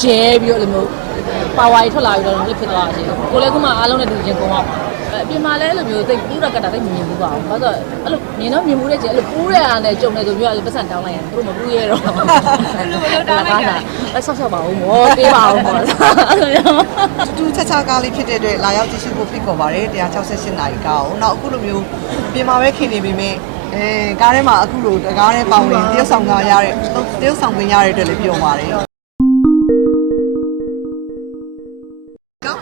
ရဲပြီးတော့အဲ့လိုမျိုးပါဝါကြီးထွက်လာပြီးတော့လည်းဖြစ်သွားတာရှင်ကိုလည်းခုမှအားလုံးနဲ့တူချင်းကုန်ပါပါအပြင်မှာလည်းအဲ့လိုမျိုးတိတ်ပူးရကတာတိတ်မမြင်ဘူးပါဘူးဘာလို့အဲ့လိုမြင်တော့မြင်မှုတဲ့ကျအဲ့လိုပူးရအားနဲ့ကြုံနေဆိုမျိုးအဲ့လိုပတ်စံတောင်းလိုက်ရင်သူတို့မပူးရဲတော့အဲ့လိုမျိုးတောင်းလိုက်တာအဲ့ဆော့ဆော့ပါဦးမောပေးပါဦးမောအဲ့လိုမျိုးတူတူချက်ချကားလေးဖြစ်တဲ့အတွက်လာရောက်ကြည့်ရှုဖို့ဖိတ်ခေါ်ပါတယ်168နာရီကားကိုနောက်အခုလိုမျိုးပြင်မာပဲခင်နေပေမဲ့အဲကားထဲမှာအခုလိုတကားထဲပေါင်းနေတရုတ်ဆောင်ကားရတဲ့တရုတ်ဆောင်ပင်ရတဲ့အတွက်လည်းပြောပါတယ်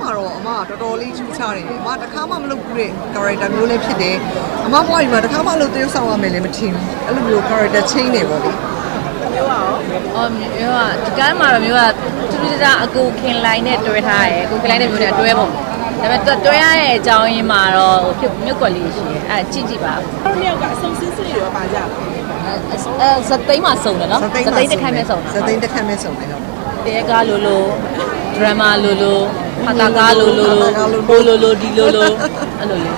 မှာတော့အမကတော်တော်လေးချူချတယ်အမတခါမှမလုပ်ဘူးတဲ့ character မျိုးလေးဖြစ်တယ်အမဘွားကြီးမှာတခါမှလို့တရုတ်ဆောင်ရမယ်လည်းမထင်ဘူးအဲ့လိုမျိုး character change နေပေါ့လေအော်မျိုးကဒီကိုင်းမှာတော့မျိုးကသူတို့ကအကူခင်လိုင်းနဲ့တွဲထားတယ်အကူခင်လိုင်းနဲ့မျိုးနဲ့အတွဲပေါ့ဒါပေမဲ့တွဲရတဲ့အကြောင်းရင်းမှာတော့ဟိုဖြစ်မြုပ်ကွက်လေးရှိတယ်အဲကြည့်ကြည့်ပါတို့နှစ်ယောက်ကအဆုံစင်းစစ်ရောပါကြတယ်အဲစသိန်းမှာစုံတယ်နော်စသိန်းတစ်ခါမဲ့စုံတာစသိန်းတစ်ခါမဲ့စုံတယ်ဟုတ်တဲကားလိုလိုဒရမာလိုလို ဟာတာကားလိုလိုဟိုလိုလိုဒီလိုလိုအဲ့လိုလေး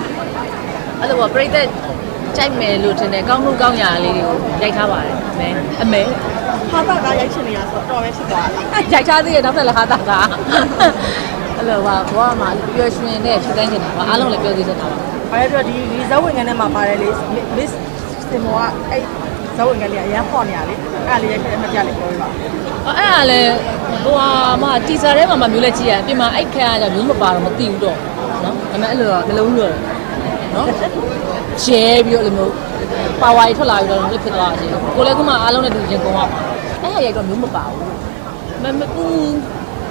အဲ့လိုပေါ့ပြိသက်ကြိုက်မယ်လို့ထင်တယ်ကောင်းမှုကောင်းရာလေးတွေကိုရိုက်ထားပါတယ်အမေအမေဟာတာကရိုက်ချင်နေတာဆိုတော့တော်ပဲဖြစ်သွားတယ်ရိုက်ထားသေးတယ်နောက်ထပ်လည်းဟာတာကားအဲ့လိုပါဘောကမှပျော်ရွှင်တဲ့ဖြစ်တိုင်းနေတာပါအားလုံးလည်းပြောသေးစတာပါ။ဘာလဲပြောဒီဒီဇဝင်ငန်းထဲမှာပါတယ်လေ Miss Simo ကအဲ့ဇဝင်ငန်းလေးအရန်ဟော့နေရလေ။အဲ့ဒါလေးရိုက်ခဲ့တဲ့အမှတ်တရလေးပြောပြပါအဲ့ဒါလည်းဟိုဟာမတီဇာထဲမှာမှမျိုးလဲကြည့်ရအပြင်မှာအိတ်ခန့်ရကြမျိုးမပါတော့မသိဘူးတော့နော်ဒါပေမဲ့အဲ့လိုတော့နှလုံးလွယ်နော်ရဲပြီးတော့အဲ့လိုမျိုးပါဝါကြီးထွက်လာပြီးတော့လည်းဖြစ်သွားတာရှင်ကိုလည်းခုမှအားလုံးနဲ့တူချင်းကုန်ပါပါအဲ့ဟာရိုက်တော့မျိုးမပါဘူးမမပူ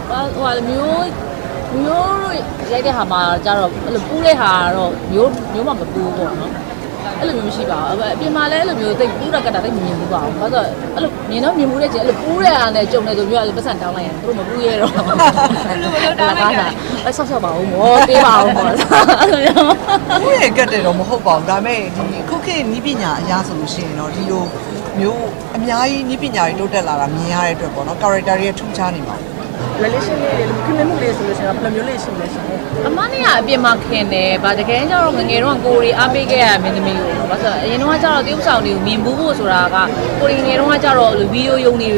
ဟိုဟာမျိုးမျိုးရိုက်တဲ့ဟာမှာကျတော့အဲ့လိုပူတဲ့ဟာကတော့မျိုးမျိုးမှမပူဘူးပေါ့နော် အဲ့လိုမျိုးမရှိပါဘူးအပြင်မှာလည်းအဲ့လိုမျိုးတိတ်ပူရကတာတိတ်မမြင်ဘူးပါဘူးဘာလို့အဲ့လိုမြင်တော့မြင်မှုတဲ့ကျအဲ့လိုပူတဲ့အားနဲ့ကြုံနေဆိုမျိုးအဲ့လိုပတ်စံတောင်းလိုက်ရင်သူတို့မပူရဲတော့အဲ့လိုမျိုးတောင်းလိုက်တာအဲ့ဆော့ဆော့ပါဦးမောပေးပါဦးမောအဲ့လိုမျိုးကိုယ့်ရဲ့ကတ်တယ်တော့မဟုတ်ပါဘူးဒါပေမဲ့ဒီခုခေတ်နီးပညာအရာဆိုလို့ရှိရင်တော့ဒီလိုမျိုးအများကြီးနီးပညာတွေတိုးတက်လာတာမြင်ရတဲ့အတွက်ပေါ့နော် character တွေထူးခြားနေပါ။ relation လေးတွေခင်မမှုလေးဆိုလို့ရှိရင်ဘယ်လိုမျိုးလေးရှိမလဲရှင်။အမနဲ့ကအပြင်မှာခင်တယ်ဗာတကယ်ကျတော့ငငယ်တော့ကိုရီအားပေးခဲ့ရမင်းသမီးကိုဘာလို့အရင်တော့ကျတော့တရုပ်ဆောင်တွေကိုမြင်ဘူးဖို့ဆိုတာကကိုရီငယ်တော့ကျတော့ဗီဒီယိုယုံတွေ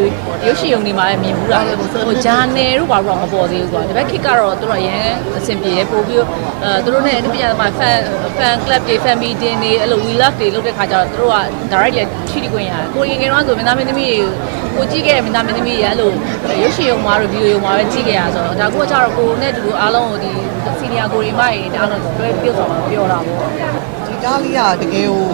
ရုပ်ရှင်ယုံတွေမှာလည်းမြင်ဘူးတာဟိုဂျာနယ်တို့ဘာလို့မပေါ်သေးဘူးကွာဒီဘက်ခေတ်ကတော့သူတို့အရင်အဆင်ပြေတယ်ပို့ပြီးအဲသူတို့နဲ့အတပြားမှာ fan fan club တွေ fan meeting တွေအဲ့လို we love တွေလုပ်တဲ့ခါကျတော့သူတို့က direct လည်းထိတိခွင့်ရတယ်ကိုရီငယ်တော့ဆိုမင်းသားမင်းသမီးတွေကိုကြည့်ခဲ့တဲ့မင်းသားမင်းသမီးတွေအဲ့လိုရုပ်ရှင်ယုံမှာတို့ဗီဒီယိုယုံမှာပဲကြည့်ခဲ့ရဆိုတော့ဒါကိုကကျတော့ကိုနဲ့တူတူအားလုံးကိုဒီစီနီယာကိုရီမိုက်ဒါတော့တွဲပြုတ်သွားပြောတာပေါ့ဒီကားလေးကတကယ်ကို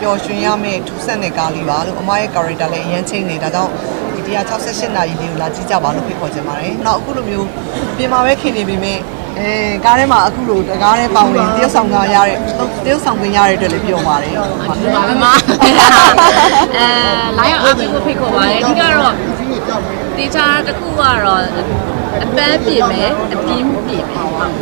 ပျော်ရွှင်ရမယ့်ထူးဆန်းတဲ့ကားလေးပါလို့အမရဲ့ character လည်းအရင်ချင်းနေဒါကြောင့်ဒီ168နာရီလေးကိုလာကြည့်ကြပါလို့ဖိတ်ခေါ်ချင်ပါတယ်။နောက်အခုလိုမျိုးပြင်မာပဲခင်နေပေမဲ့ အဲကားထဲမှာအခုလိုတကားထဲပေါင်းနေတရုတ်ဆောင်ကားရတဲ့တရုတ်ဆောင်ပင်ရတဲ့အတွက်လည်းပြောပါတယ်။ဒီမှာမမအဲလိုင်းအောင်အပြင်ကိုဖိတ်ခေါ်ပါတယ်အဓိကတော့တေချာတစ်ခုကတော့အပန်းပြင်မယ်အပြင်းပြင်မယ်